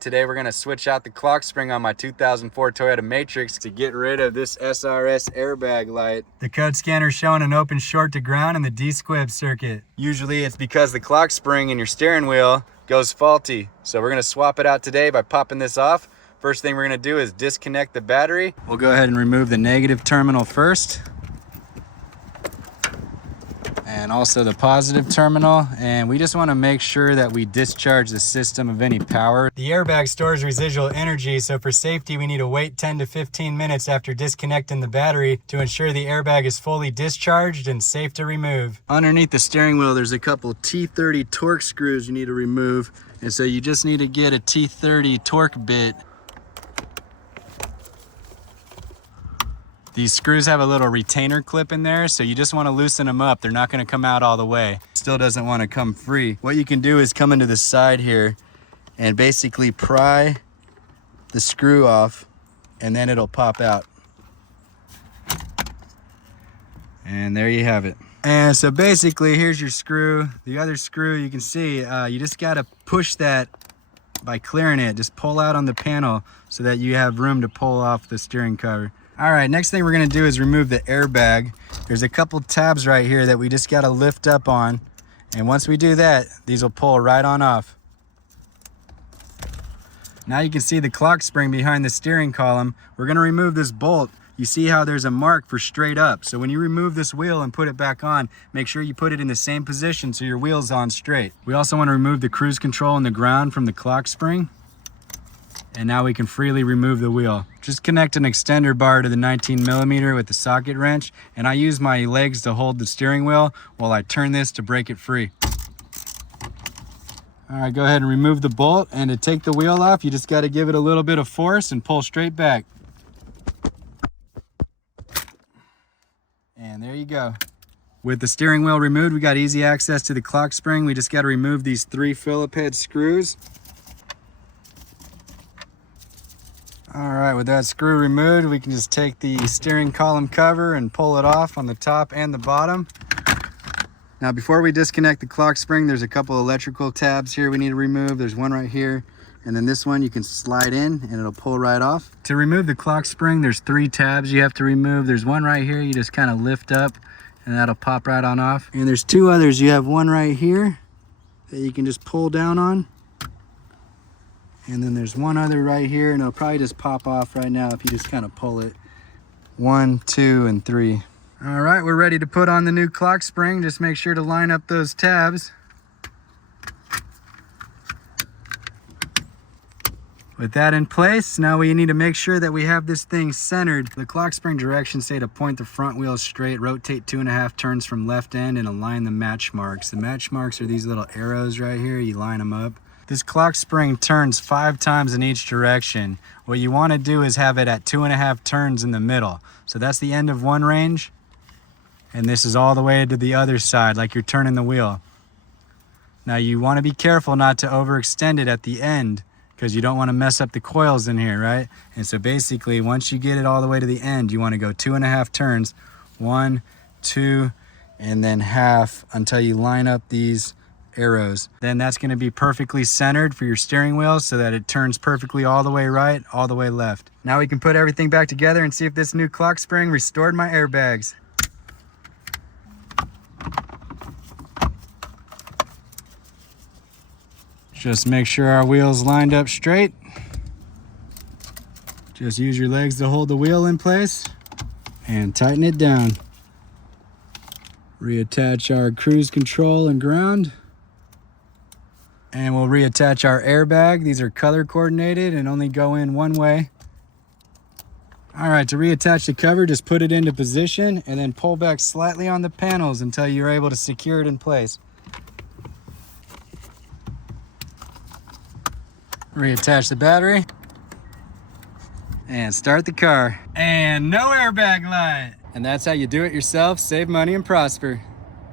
Today we're gonna switch out the clock spring on my 2004 Toyota Matrix to get rid of this SRS airbag light. The code scanner showing an open short to ground in the Squib circuit. Usually it's because the clock spring in your steering wheel goes faulty. So we're gonna swap it out today by popping this off. First thing we're gonna do is disconnect the battery. We'll go ahead and remove the negative terminal first. And also the positive terminal, and we just want to make sure that we discharge the system of any power. The airbag stores residual energy, so for safety we need to wait 10 to 15 minutes after disconnecting the battery to ensure the airbag is fully discharged and safe to remove. Underneath the steering wheel there's a couple T30 torque screws you need to remove, and so you just need to get a T30 torque bit. These screws have a little retainer clip in there, so you just want to loosen them up. They're not going to come out all the way. Still doesn't want to come free. What you can do is come into the side here and basically pry the screw off, and then it'll pop out. And there you have it. And so basically here's your screw. The other screw, you can see, you just got to push that by clearing it. Just pull out on the panel so that you have room to pull off the steering cover. All right, next thing we're gonna do is remove the airbag. There's a couple tabs right here that we just gotta lift up on. And once we do that, these will pull right on off. Now you can see the clock spring behind the steering column. We're gonna remove this bolt. You see how there's a mark for straight up. So when you remove this wheel and put it back on, make sure you put it in the same position so your wheel's on straight. We also wanna remove the cruise control and the ground from the clock spring. And now we can freely remove the wheel. Just connect an extender bar to the 19mm with the socket wrench, and I use my legs to hold the steering wheel while I turn this to break it free. All right, go ahead and remove the bolt, and to take the wheel off, you just got to give it a little bit of force and pull straight back. And there you go. With the steering wheel removed, we got easy access to the clock spring. We just got to remove these 3 Phillip head screws. All right, with that screw removed, we can just take the steering column cover and pull it off on the top and the bottom. Now, before we disconnect the clock spring, there's a couple electrical tabs here we need to remove. There's one right here, and then this one you can slide in and it'll pull right off. To remove the clock spring, there's 3 tabs you have to remove. There's one right here you just kind of lift up and that'll pop right on off. And there's 2 others. You have one right here that you can just pull down on. And then there's one other right here, and it'll probably just pop off right now if you just kind of pull it. 1, 2, and 3. All right, we're ready to put on the new clock spring. Just make sure to line up those tabs. With that in place, now we need to make sure that we have this thing centered. The clock spring directions say to point the front wheel straight, rotate 2.5 turns from left end, and align the match marks. The match marks are these little arrows right here. You line them up. This clock spring turns 5 times in each direction. What you want to do is have it at 2.5 turns in the middle. So that's the end of one range, and this is all the way to the other side, like you're turning the wheel. Now you want to be careful not to overextend it at the end, because you don't want to mess up the coils in here, right? And so basically, once you get it all the way to the end, you want to go 2.5 turns, 1, 2, and then half until you line up these arrows. Then that's going to be perfectly centered for your steering wheel so that it turns perfectly all the way right, all the way left. Now we can put everything back together and see if this new clock spring restored my airbags. Just make sure our wheel's lined up straight. Just use your legs to hold the wheel in place and tighten it down. Reattach our cruise control and ground. And we'll reattach our airbag. These are color coordinated and only go in one way. All right, to reattach the cover, just put it into position and then pull back slightly on the panels until you're able to secure it in place. Reattach the battery and start the car. And no airbag light. And that's how you do it yourself, save money and prosper.